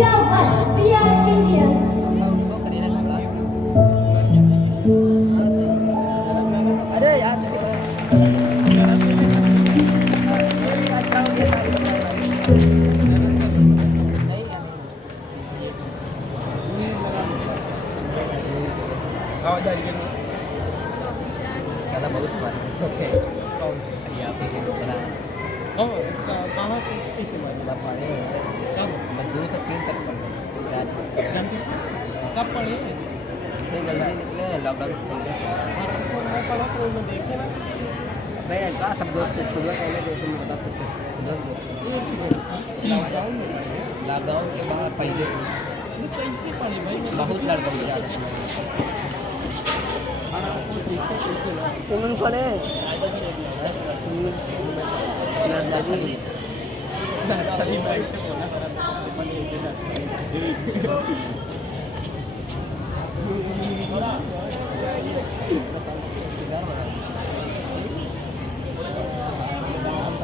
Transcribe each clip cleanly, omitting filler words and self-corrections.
India one, we are Indians. अरे यार अच्छा हो गया कब पढ़े लॉकडाउन देखे ना सब दोस्त बता लॉकडाउन के बाद पहले कैसे पढ़े भाई बहुत लड़का मुझे आता तुम पढ़े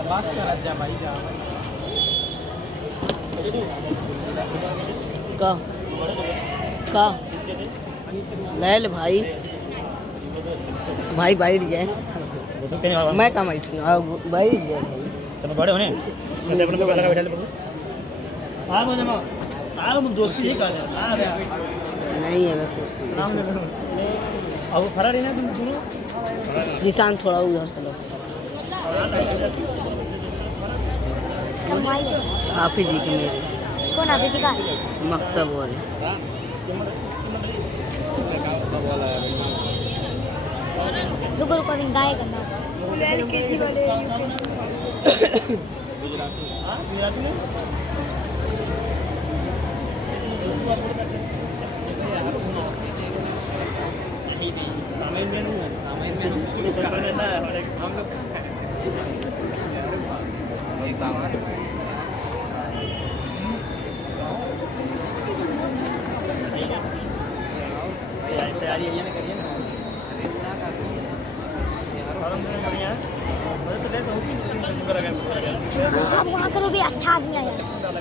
बात कर जा भाई जा का ले ले भाई भाई बैठ जाए मैं कहाँ बैठूँ बैठ जाए तुम बड़े होने मैं अपने को लगा बैठा ले बाबू आ मुझे मां आ मुझे दोस्त ही कर आ गया नहीं है मैं कुछ अब वो खड़ा रहना तुम सुनो निशान थोड़ा उधर से लो इसका भाई है। हाफिज जी के मेरे कौन हाफिज जी का? मकतब वाले रुको रुको दिन गाय करना। LKG वाले हां गुजराती में सामाइन में हम लोग तैयारी ये में करिए ना अब वहाँ करो भी अच्छा आदमी आया।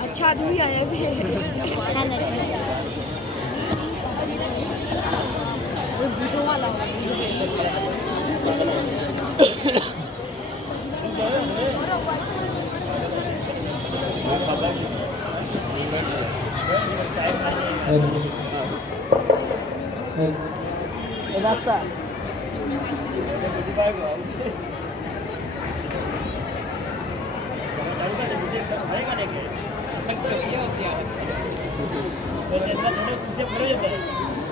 अच्छा आदमी आया भी अच्छा लड़का वो भूतों वाला रास्ता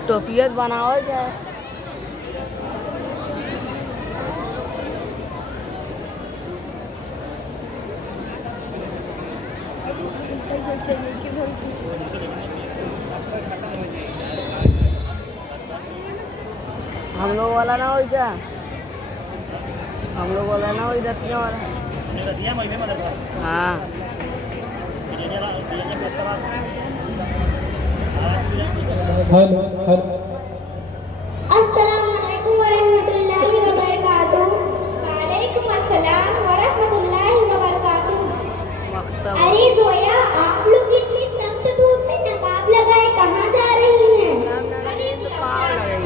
टोपियत बनाओ जाए हम लोग वाला ना हो क्या हम लोग वाला ना हो रत्न वाला हाँ अस्सलामुअलैकुम वरहमतुल्लाहि वबरकातुहू। वालेकुम अस्सलाम वरहमतुल्लाहि वबरकातुहू। मकतब अरे जोया, आप लोग इतनी सख्त धूप में नकाब लगाए कहाँ जा रही हैं? अरे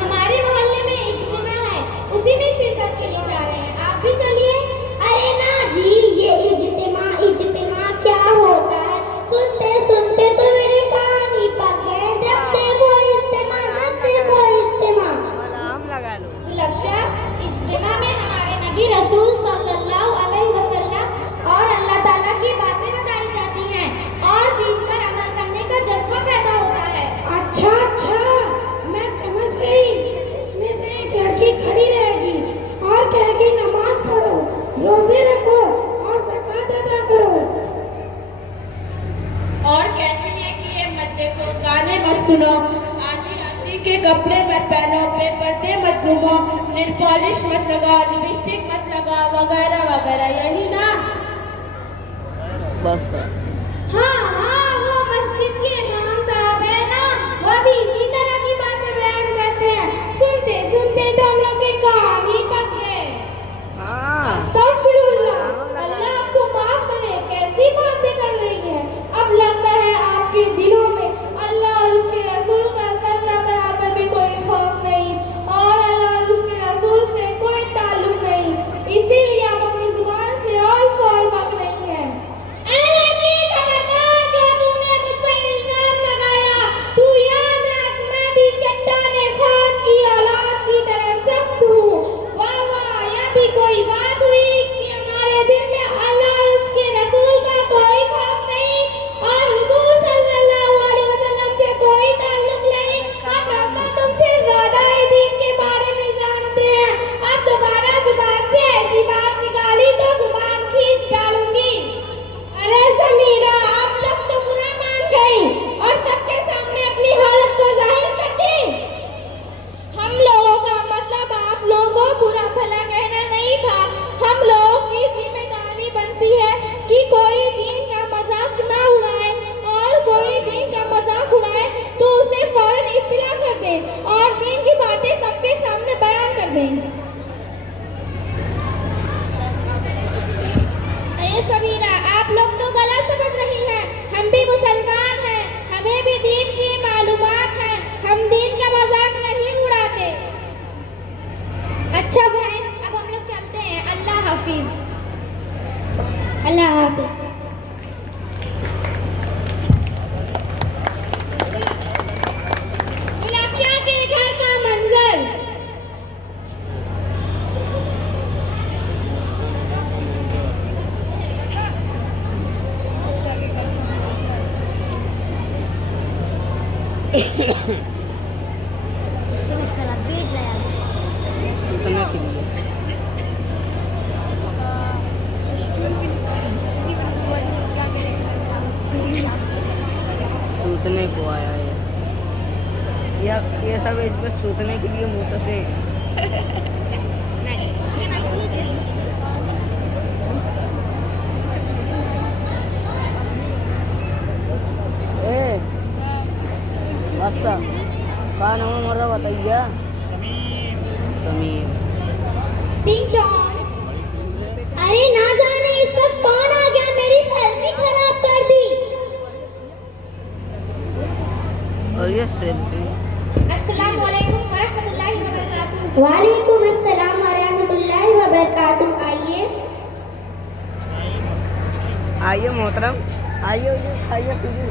हमारे मोहल्ले में इज्तिमा है, उसी में शिरकत के लिए जा रहे हैं। आप भी चलिए। अरे ना जी, ये इज्तिमा क्या होता है? सुनते सुनते तो मेरे कान ही पक गए। जब देखो इज्तिमा आम लगा लो लफ्ज़ इज्तिमा में हमारे नबी रसूल सल्लल्लाहु अलैहि वसल्लम और अल्लाह ताला की बातें बताई जाती हैं और दीन पर अमल करने का जज्बा पैदा होता है। अच्छा, मैं समझ गई। उसमें से एक लड़की खड़ी रहेगी और कहेगी नमाज पढ़ो, रोजे रखो और ज़कात अदा करो। और कहती है कि ये मत देखो, गाने मत सुनो, आदि के कपड़े मत पहनो, बेपर्दे मत घूमो, नेल पॉलिश मत लगाओ, लिपस्टिक मत लगाओ, वगैरह वगैरह। यही ना? बस हाँ, वो मस्जिद के इमाम साहब है ना, वो भी इसी तरह की बातें बयान करते हैं। सुनते सुनते तो हम लोग के कान ही पक गए। हाँ अस्तगफिरुल्लाह, अल्लाह आपको माफ करे। कैसी बातें कर रही हैं? अब लगता है आपके दिलों में में। अरे समीरा, आप लोग तो गलत समझ रही हैं। हम भी मुसलमान हैं, हमें भी दीन की मालूमात है। हम दीन का मजाक नहीं उड़ाते। अच्छा बहन, अब हम लोग चलते हैं। अल्लाह हाफिज। अल्लाह हाफिज। गुलाफिया के घर का मंजर। सूतने के लिए सूतने को आया है। ये सब इस पर सूतने के लिए मुतते हैं। ए वास्ता का नाम मर्दा बताइए। समीर। टिंग टॉन। अरे ना जाने इस वक्त कौन आ गया, मेरी सेल्फी खराब कर दी। और ये सेल्फी। अस्सलाम वालेकुम वरहमतुल्लाहि वबरकातुहू। वालेकुम अस्सलाम वरहमतुल्लाहि वबरकातुहू। आइए आइए मोहतरम, आइए खाइए पीजिए।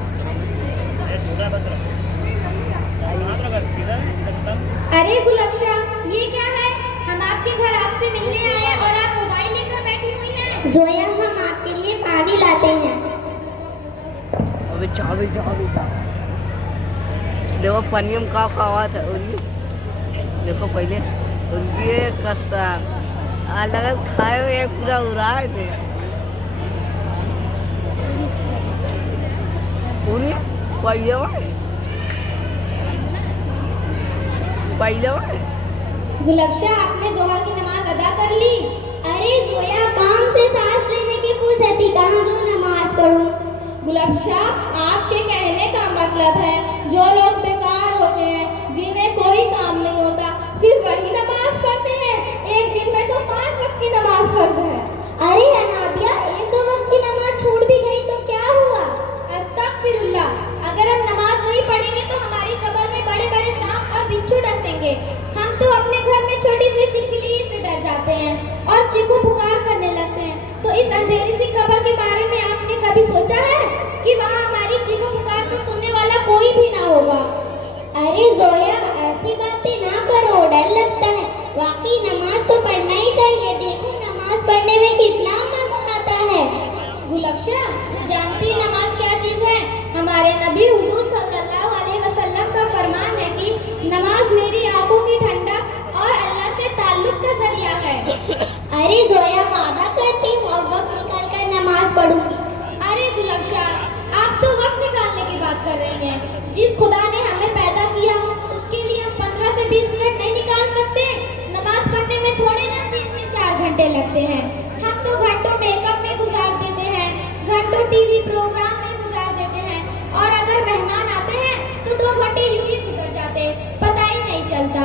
अरे गुलफ्शा, ये क्या है? हम आपके घर आपसे मिलने आए हैं और आप मोबाइल लेकर बैठी हुई हैं। जोया, हम आपके लिए पानी लाते हैं। अबे चाबी देखो पनियम का आवाज है। देखो पहले ये कसम अलग खाए हुए पूरा उड़ाए थे। पूरी पहले गुलफ्शा, आपने जोहर की नमाज अदा कर ली? अरे जोया, काम से सांस लेने की फुर्सती कहाँ जो नमाज पढ़ूं। गुलफ्शा, आपके कहने का मतलब है जो लोग बेकार होते हैं, जिन्हें कोई काम नहीं होता, सिर्फ वही नमाज पढ़ते हैं। एक दिन में तो 5 वक्त की नमाज फर्ज है। अरे अनाबिया, 1-2 वक्त की नमाज छूट भी गई तो क्या हुआ? अस्तगफिरुल्लाह, अगर हम नमाज नहीं पढ़ेंगे तो हमारी कब्र में बड़े बड़े सांप और बिच्छू डसेंगे। हम तो अपने घर में छोटी सी छिपकली से डर जाते हैं और चीखो पुकार करने लगते हैं। तो इस अंधेरी सी कब्र के बारे में आपने कभी सोचा है कि वहाँ हमारी चीखो पुकार को सुनने वाला कोई भी ना होगा? अरे जोया, ऐसी बातें ना करो, डर लगता है। वाकई नमाज तो पढ़ना ही चाहिए। देखो नमाज पढ़ने में कितना मजा आता है। गुलफ्शा, जानती नमाज क्या चीज है? हमारे नबी हुजूर सल्लल्लाहु अलैहि वसल्लम का फरमान है कि नमाज मेरी आंखों की ठंडक और अल्लाह से ताल्लुक का जरिया है। अरे जोया, वादा करती हूँ अब वक्त निकाल कर नमाज पढ़ूंगी। अरे गुलफ्शा, आप तो वक्त निकालने की बात कर रही हैं। जिस खुदा ने हमें पैदा किया उसके लिए हम 15 से 20 मिनट नहीं निकाल सकते? नमाज पढ़ने में थोड़े ना 3 से 4 घंटे लगते हैं। हम तो घंटों मेकअप में गुजार देते हैं, घंटों टीवी प्रोग्राम में गुजार देते हैं, और अगर मेहमान आते हैं तो 2 घंटे यूं ही गुजर जाते, पता ही नहीं चलता।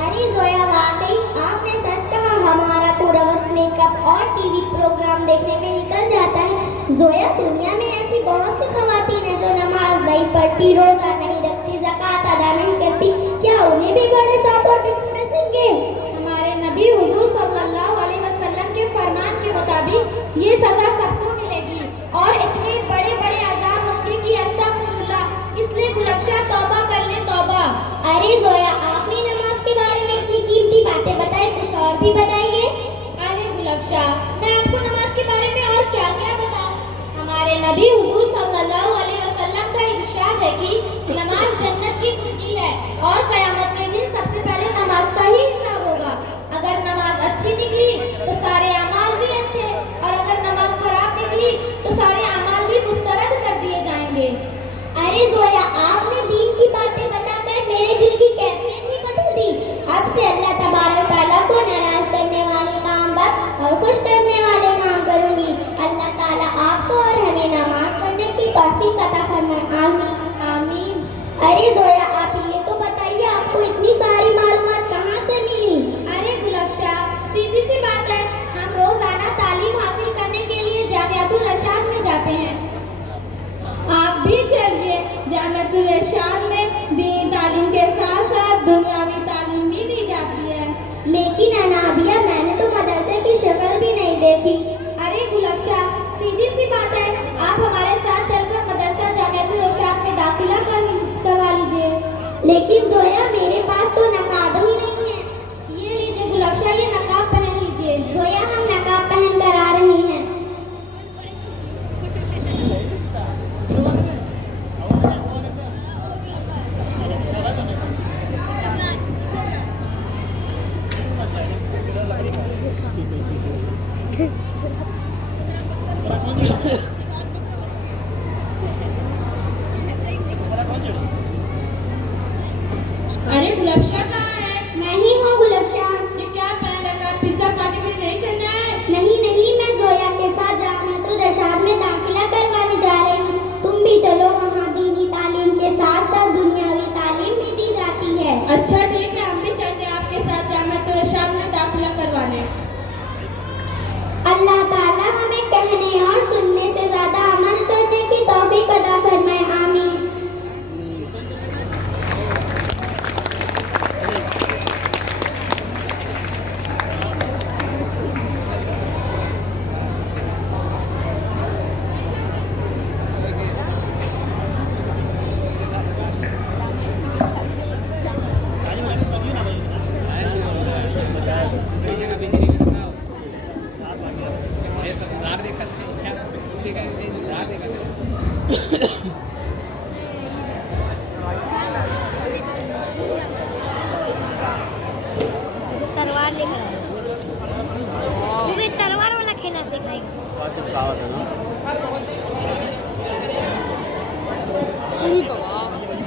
अरे जोया, वाकई आपने सच कहा, हमारा पूरा वक्त मेकअप और टीवी प्रोग्राम देखने में निकल जाता है। जोया, दुनिया में ऐसी बहुत सी खवातीन हैं जो नमाज नहीं पढ़ती, रोजा नहीं रखती, ज़कात अदा नहीं करती। क्या उन्हें भी बड़े सांप और बिच्छू डसेंगे? हमारे नबी हुजूर सल्लल्लाहु अलैहि वसल्लम के फरमान के मुताबिक ये सजा सबको मिलेगी और इतने बड़े बड़े अज़ाब होंगे कि अस्तगफिरुल्लाह। इसलिए गुलफ्शा, तौबा कर ले, तौबा। अरे जोया, आपने नमाज के बारे में इतनी कीमती बातें बताई, कुछ और भी बताइए। अरे गुलफ्शा, मैं आपको नमाज के बारे में और क्या क्या बताऊं? हमारे नबी हुजूर सल्लल्लाहु अलैहि वसल्लम का इरशाद है कि नमाज जन्नत की कुंजी है और क़यामत के दिन सबसे पहले नमाज का ही हिसाब होगा। अगर नमाज अच्छी निकली तो सारे अमाल भी अच्छे, और अगर नमाज खराब निकली तो सारे अमाल भी मुस्तरद कर दिए जाएंगे। अरे जोया, आपने दीन की बातें बताकर मेरे दिल की कैफियत ही बदल दी। अब से अल्लाह तबारक ताला को नाराज करने वाले काम बंद और खुश करने वाले काम करूंगी। अल्लाह ताला आपको और हमें नमाज पढ़ने की तौफीक अता फरमाए। आमीन आमीन। अरे जोया, आप ये तो बताइए, आपको इतनी सारी मालूमात कहाँ से मिली? अरे भी चलिए, जामिअतुल इरशाद में दीनी तालीम के साथ साथ दुनियावी तालीम भी दी जाती है। लेकिन अनाबिया, मैंने तो मदरसे की शक्ल भी नहीं देखी। अरे गुलफ्शा, सीधी सी बात है, आप हमारे साथ चलकर मदरसा जामिअतुल इरशाद में दाखिला करवा लीजिए। लेकिन जोया, मेरे पास तो नकाब ही नहीं है। ये लीजिए गुलफ्शा, ये नकाब पहन लीजिए। जोया, हम नकाब पहन कर आ रही हैं। अरे गुलफ्शा कहाँ है? मैं ही हूँ गुलफ्शा। ये क्या पहन रखा है? पिज्जा पार्टी में नहीं चलना है? नहीं, मैं जोया के साथ जामिअतुल इरशाद में दाखिला करवाने जा रही हूँ। तुम भी चलो, वहाँ दीनी तालीम के साथ साथ दुनियावी तालीम भी दी जाती है। अच्छा ठीक है, हम भी चलते हैं आपके साथ जामिअतुल इरशाद में दाखिला करवाने। अल्लाह ताला हमें कहने और सुनने से ज्यादा अमल करने की तौफीक अता फरमाए। आमीन। तलवार लेकर तुम्हें तलवार वाला खेलना दिखाएगा।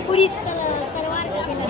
पूरी तलवार का खेलना।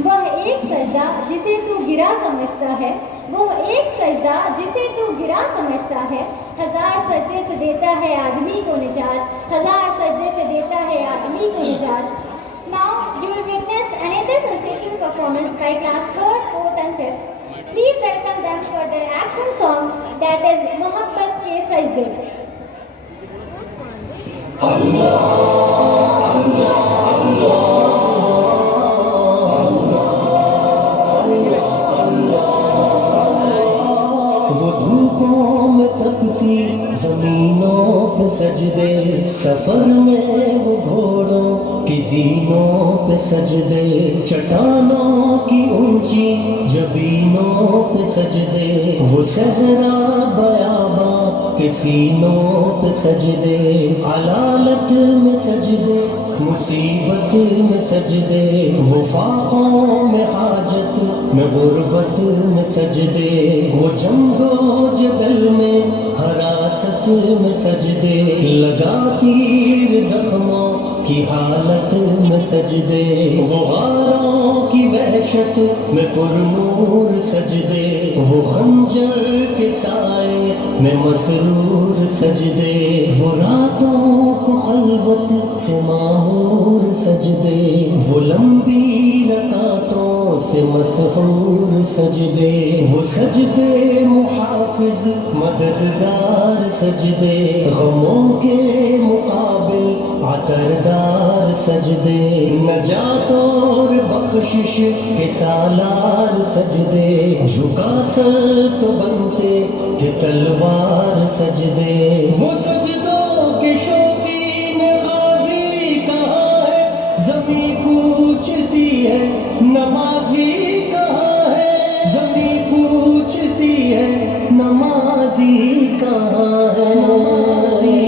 वह एक सजदा जिसे तू गिरा समझता है, वह एक सजदा जिसे तू गिरा समझता है, हजार सजदे से देता है आदमी को निजात, हजार सजदे से देता है आदमी को निजात। Now you will witness another sensational performance by class 3rd, 4th and 5th. Please welcome them for their action song that is मोहब्बत के सजदे। वो धूपों में तपती जमीनों पे सजदे, सफर में वो घोड़ों की ज़ीनों पे सजदे, चट्टानों की ऊंची जबीनों पे सजदे, वो सहरा बयाबा के सीनों पे सजदे, अलालत में सजदे, मुसीबत में सजदे, वो फाकों में हाजत में गुर्बत में सजदे, वो जंगो जदल में हरासत में सजदे, लगा तीर जख्मों की हालत में सजदे, वो गारों की वहशत में पुरनूर सजदे, वो खंजर के साए में मसरूर सजदे, वो रातों को खलवत से मामूर सजदे, वो लंबी रकातों से मसहूर सजदे, वो सजदे मुहाफिज मददगार सजदे, गमों के मुकाबिल अतरदार सजदे, नजात और बख्शिश के सालार सजदे, झुका सर तो बनते थे तलवार सजदे, वो सजदों के शौकीन गाजी कहाँ है, ज़मीं पूछती है नमाजी कहाँ है, ज़मीं पूछती है नमाजी कहाँ है, नमाजी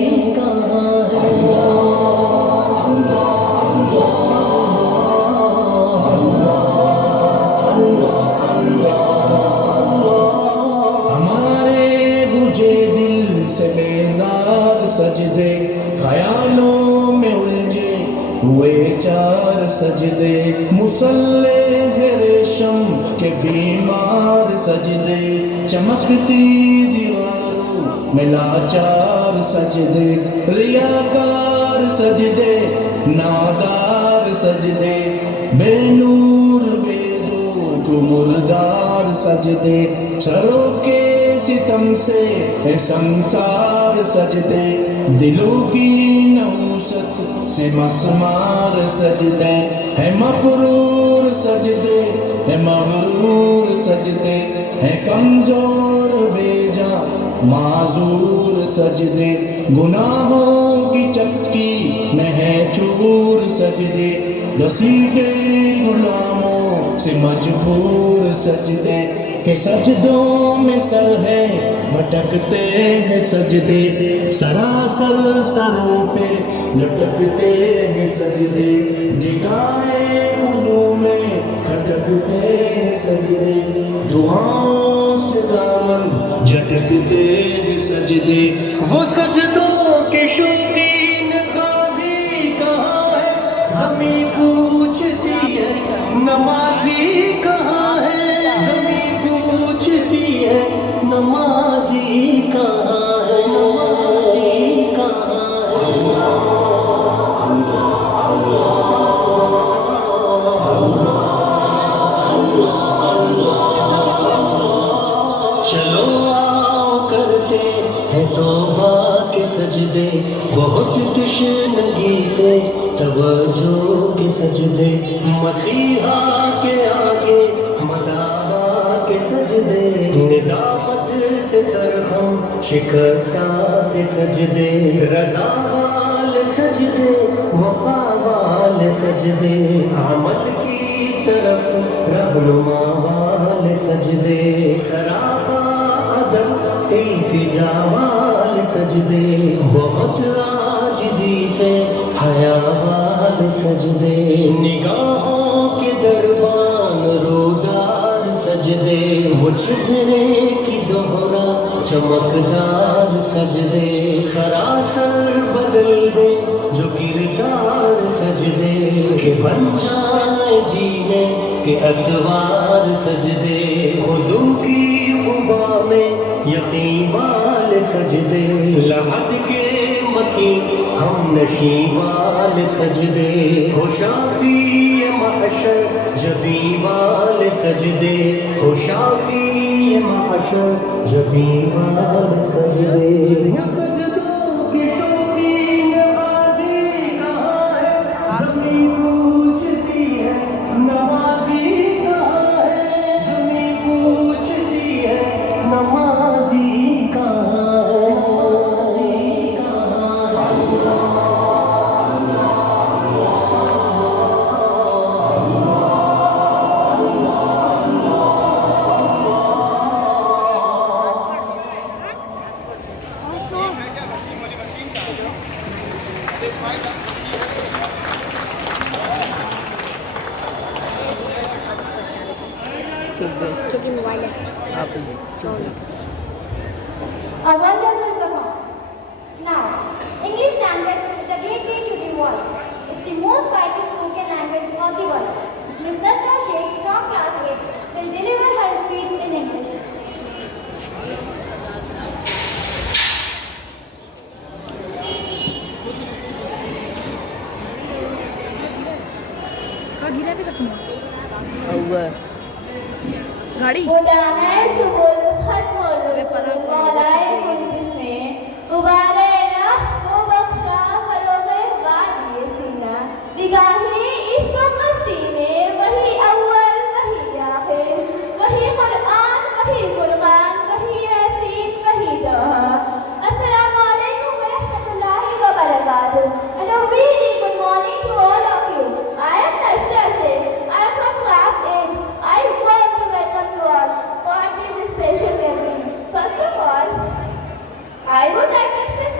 सजदे, ख्यालों में उलझे हुए 4 सजदे, मुसल्ले है रेशम के बीमार सजदे, चमकती दीवारों में लाचार सजदे, रियाकार सजदे, नादार सजदे, बेनूर बेजोर को मुर्दार सजदे, सरों के सितम से है संसार सजदे, दिलों की नौसत से मसमार सजदे, है मफरूर सजदे, है मगरूर सजदे, है कमजोर बेजा माजूर सजदे, गुनाहों की चक्की में है चूर सजदे, घसीटे गुलामों से मजबूर सजदे, के सजदों में सर है भटकते हैं सजदे, सरासर सरों पे लटकते हैं सजदे, निगाहें वुज़ू में खटकते हैं सजदे, दुआओं से दामन झटकते हैं सजदे, वो सजदों के शौकीन गाज़ी कहाँ है, ज़मीं पूछती है नमाज़ी कहाँ है, नमाज़ी कहाँ है, नमाज़ी कहाँ है। चलो आओ करते हैं तौबा के सजदे, बहुत तशनगी से तवज्जो के सजदे, मसीहा के आगे मदावा के सजदे, निदाफत से सरहम शिकस्ता से सजदे, रज़ा वाले सजदे, वफ़ा वाले सजदे, अमल की तरफ रहनुमा वाले सजदे, सरापा अदब इल्तिजा वाले सजदे, बहुत आजिज़ी से हया वाले सजदे, निगाहों के दरबान रोदार सजदे, वो चेहरे की ज़ोहरा चमकदार सजदे, सरासर बदल दे जो किरदार सजदे, के बन जाए जीने के अतवार सजदे, हुज़ूर की क़ुबा में यकीन वाले सजदे, लहद के मकी हम नशी वाले सजदे, हो शाफी महशर जबी वाले सजदे, हो शाफी महशर जबी वाले सजदे, सजदों के शौकीन गाज़ी कहाँ है, ज़मीं पूछती है नमाज़ी कहाँ है, ज़मीं पूछती है नमाज़ी कहाँ है, नमाज़ी कहाँ है। क्योंकि मोबाइल है आप Now, English language is a gateway to the world. It's the most widely spoken language of the world. Ms. Nashra Sheikh from class 8 will deliver her speech in English. गिरा भी सकूँ हुआ गाड़ी And a very good morning to all of you. I am Nashra Sheikh. I am from class 8. I want to welcome you all for this special gathering. First of all, I would like to express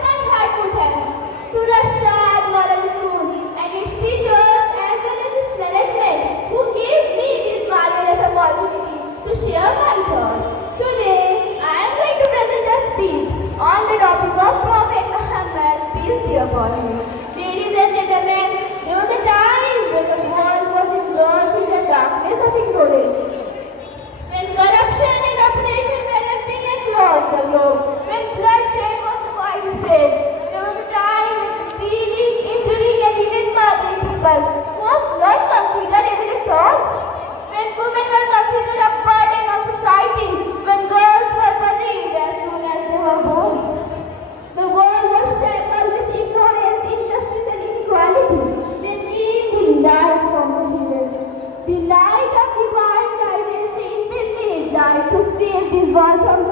was a